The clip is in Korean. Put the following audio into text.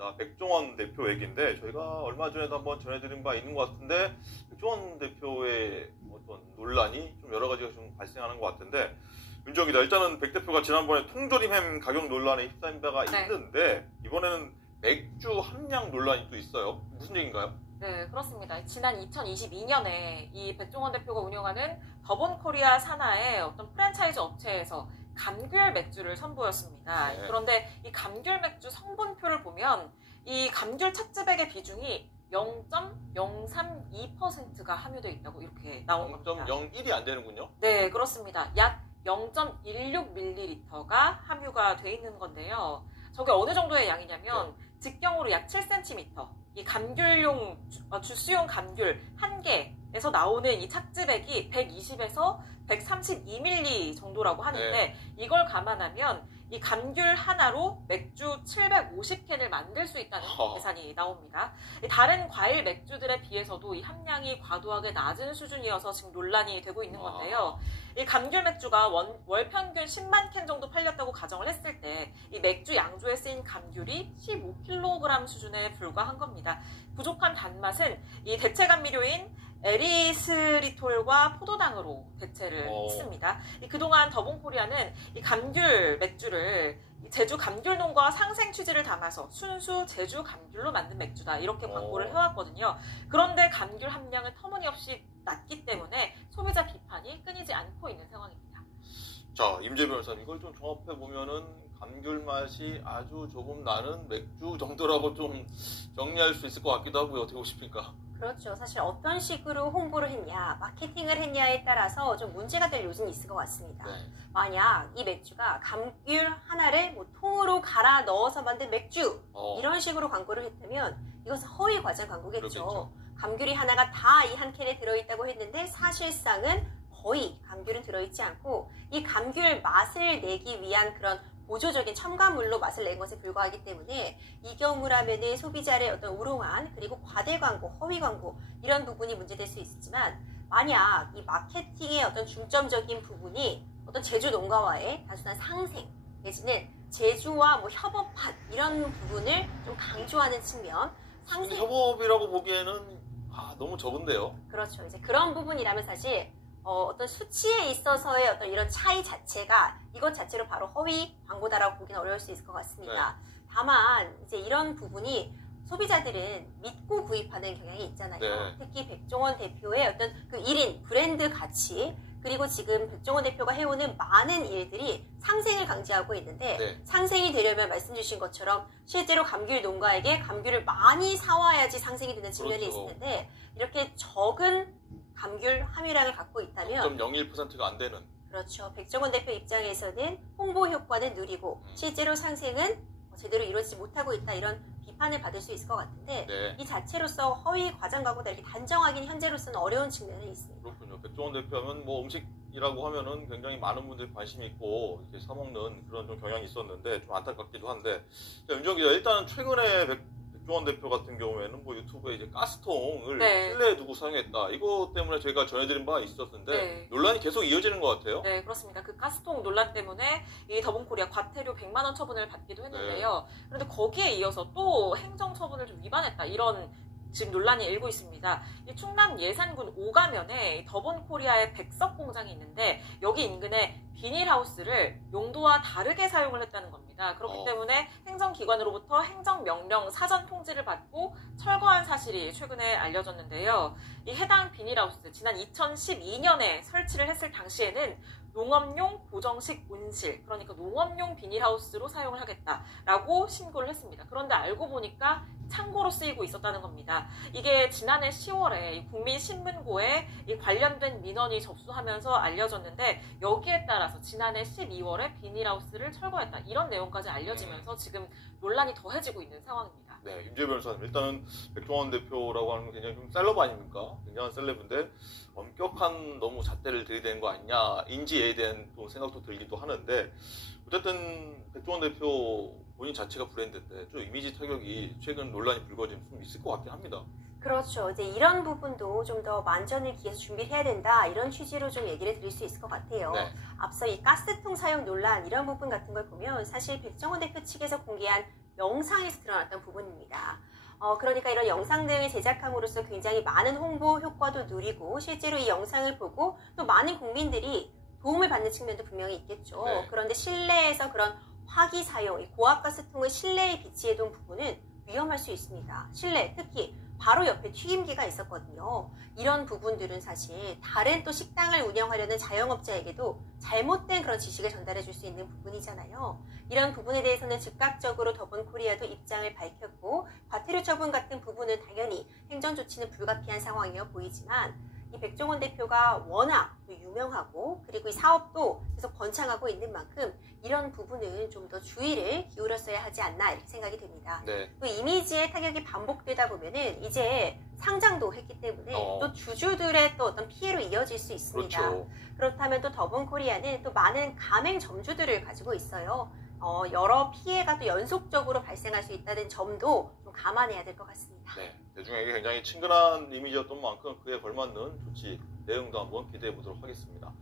있습니다. 백종원 대표 얘기인데 저희가 얼마 전에도 한번 전해드린 바 있는 것 같은데 백종원 대표의 어떤 논란이 좀 여러 가지가 좀 발생하는 것 같은데 윤정기자, 일단은 백 대표가 지난번에 통조림 햄 가격 논란에 휩싸인 바가 있는데 이번에는 맥주 함량 논란이 또 있어요. 무슨 얘기인가요? 네, 그렇습니다. 지난 2022년에 이 백종원 대표가 운영하는 더본코리아 산하의 어떤 프랜차이즈 업체에서 감귤 맥주를 선보였습니다. 네. 그런데 이 감귤 맥주 성분표를 보면 이 감귤 찻즙액의 비중이 0.032%가 함유되어 있다고 이렇게 나온 겁니다. 0.01이 안 되는군요? 네, 그렇습니다. 약 0.16ml가 함유가 돼 있는 건데요. 저게 어느 정도의 양이냐면 직경으로 약 7cm, 이 감귤용 주스용 감귤 1개에서 나오는 이 찻즙액이 120에서 132ml 정도라고 하는데 이걸 감안하면 이 감귤 하나로 맥주 750캔을 만들 수 있다는 계산이 나옵니다. 다른 과일 맥주들에 비해서도 이 함량이 과도하게 낮은 수준이어서 지금 논란이 되고 있는 건데요. 이 감귤 맥주가 월 평균 10만 캔 정도 팔렸다고 가정을 했을 때 이 맥주 양조에 쓰인 감귤이 15kg 수준에 불과한 겁니다. 부족한 단맛은 이 대체 감미료인 에리스리톨과 포도당으로 대체를 했습니다. 그동안 더본코리아는 이 감귤 맥주를 제주 감귤농가 상생 취지를 담아서 순수 제주 감귤로 만든 맥주다 이렇게 광고를 해왔거든요. 그런데 감귤 함량은 터무니없이 낮기 때문에 소비자 비판이 끊이지 않고 있는 상황입니다. 자, 임재 변호사님, 이걸 좀 종합해 보면은 감귤 맛이 아주 조금 나는 맥주 정도라고 좀 정리할 수 있을 것 같기도 하고요. 어떻게 보십니까? 그렇죠. 사실 어떤 식으로 홍보를 했냐, 마케팅을 했냐에 따라서 좀 문제가 될 요즘이 있을 것 같습니다. 만약 이 맥주가 감귤 하나를 뭐 통으로 갈아 넣어서 만든 맥주 이런 식으로 광고를 했다면 이것은 허위 과장 광고겠죠. 그렇겠죠. 감귤이 하나가 다 이 한 캔에 들어있다고 했는데 사실상은 거의 감귤은 들어있지 않고 이 감귤 맛을 내기 위한 그런 보조적인 첨가물로 맛을 낸 것에 불과하기 때문에 이 경우라면은 소비자를 어떤 우롱한 그리고 과대 광고, 허위 광고 이런 부분이 문제될 수 있지만 만약 이 마케팅의 어떤 중점적인 부분이 어떤 제주 농가와의 단순한 상생 내지는 제주와 뭐 협업한 이런 부분을 좀 강조하는 측면. 상생 협업이라고 보기에는 너무 적은데요. 그렇죠. 이제 그런 부분이라면 사실 어떤 수치에 있어서의 어떤 이런 차이 자체가 이것 자체로 바로 허위 광고다라고 보기는 어려울 수 있을 것 같습니다. 다만 이제 이런 부분이 소비자들은 믿고 구입하는 경향이 있잖아요. 특히 백종원 대표의 어떤 그 1인 브랜드 가치 그리고 지금 백종원 대표가 해오는 많은 일들이 상생을 강제하고 있는데 상생이 되려면 말씀 주신 것처럼 실제로 감귤 농가에게 감귤을 많이 사와야지 상생이 되는 측면이 있을 텐데 이렇게 적은 감귤 함유량을 갖고 있다면 0.01%가 안 되는. 그렇죠. 백종원 대표 입장에서는 홍보 효과는 누리고 실제로 상생은 제대로 이루어지지 못하고 있다 이런 비판을 받을 수 있을 것 같은데 이 자체로서 허위 과장 광고다 이렇게 단정하기는 현재로서는 어려운 측면이 있습니다. 그렇군요. 백종원 대표하면 뭐 음식이라고 하면은 굉장히 많은 분들이 관심이 있고 이렇게 사먹는 그런 좀 경향이 있었는데 좀 안타깝기도 한데 윤정 기자, 일단은 최근에 백종원 대표 같은 경우에는 뭐 유튜브에 이제 가스통을 실내에 두고 사용했다. 이거 때문에 저희가 전해드린 바가 있었는데 논란이 계속 이어지는 것 같아요. 네, 그렇습니다. 그 가스통 논란 때문에 이 더본코리아 과태료 100만 원 처분을 받기도 했는데요. 그런데 거기에 이어서 또 행정처분을 좀 위반했다. 이런 지금 논란이 일고 있습니다. 이 충남 예산군 오가면에 더본코리아의 백석 공장이 있는데 여기 인근에 비닐하우스를 용도와 다르게 사용을 했다는 겁니다. 그렇기 때문에 행정기관으로부터 행정명령 사전 통지를 받고 철거한 사실이 최근에 알려졌는데요. 이 해당 비닐하우스 지난 2012년에 설치를 했을 당시에는 농업용 고정식 온실, 그러니까 농업용 비닐하우스로 사용을 하겠다라고 신고를 했습니다. 그런데 알고 보니까 창고로 쓰이고 있었다는 겁니다. 이게 지난해 10월에 국민신문고에 이 관련된 민원이 접수하면서 알려졌는데 여기에 따라서 지난해 12월에 비닐하우스를 철거했다. 이런 내용까지 알려지면서 지금 논란이 더해지고 있는 상황입니다. 네, 임재 변호사님, 일단은 백종원 대표라고 하는 건 굉장히 좀 셀럽 아닙니까? 굉장한 셀럽인데 엄격한 너무 잣대를 들이대는 거 아니냐 인지에 대한 또 생각도 들기도 하는데 어쨌든 백종원 대표 본인 자체가 브랜드인데 좀 이미지 타격이 최근 논란이 불거지면 좀 있을 것 같긴 합니다. 그렇죠. 이제 이런 부분도 좀 더 만전을 기해서 준비를 해야 된다 이런 취지로 좀 얘기를 드릴 수 있을 것 같아요. 앞서 이 가스통 사용 논란 이런 부분 같은 걸 보면 사실 백종원 대표 측에서 공개한 영상에서 드러났던 부분입니다. 그러니까 이런 영상 등을 제작함으로써 굉장히 많은 홍보 효과도 누리고 실제로 이 영상을 보고 또 많은 국민들이 도움을 받는 측면도 분명히 있겠죠. 네. 그런데 실내에서 그런 화기 사용, 이 고압가스통을 실내에 비치해둔 부분은 위험할 수 있습니다. 실내, 특히 바로 옆에 튀김기가 있었거든요. 이런 부분들은 사실 다른 또 식당을 운영하려는 자영업자에게도 잘못된 그런 지식을 전달해 줄 수 있는 부분이잖아요. 이런 부분에 대해서는 즉각적으로 더본코리아도 입장을 밝혔고 과태료 처분 같은 부분은 당연히 행정 조치는 불가피한 상황이어 보이지만 이 백종원 대표가 워낙 유명하고 그리고 이 사업도 계속 번창하고 있는 만큼 이런 부분은 좀 더 주의를 기울였어야 하지 않나 이렇게 생각이 됩니다. 네. 또 이미지의 타격이 반복되다 보면은 이제 상장도 했기 때문에 또 주주들의 또 어떤 피해로 이어질 수 있습니다. 그렇죠. 그렇다면 또 더본코리아는 또 많은 가맹점주들을 가지고 있어요. 여러 피해가 또 연속적으로 발생할 수 있다는 점도 좀 감안해야 될 것 같습니다. 네. 대중에게 굉장히 친근한 이미지였던 만큼 그에 걸맞는 조치 내용도 한번 기대해 보도록 하겠습니다.